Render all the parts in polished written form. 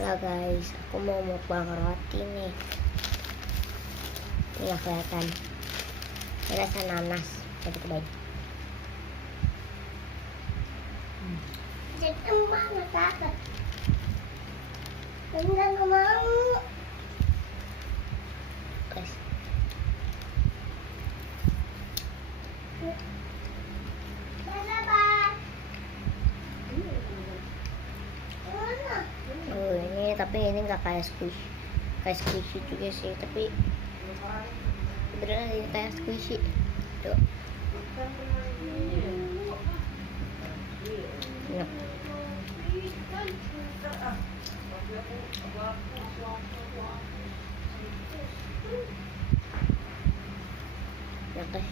Halo guys, aku mau mukbang roti nih. Ini nggak kelihatan. Ini rasa nanas. Coba cobain. Jadi mana takut? Enggak mau. Guys. Oh ini tapi ini nggak kayak squishy juga sih, tapi beneran ini kayak squishy tuh. Enak. Ya guys.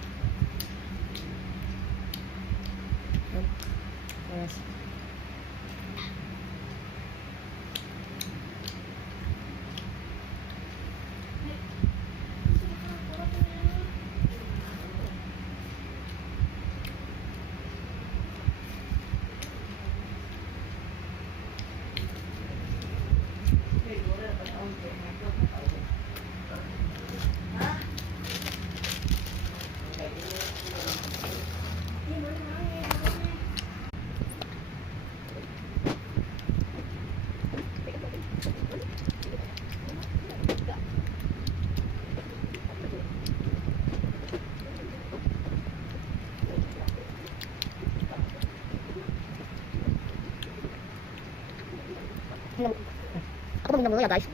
Panas. Aku minum dulu ya guys.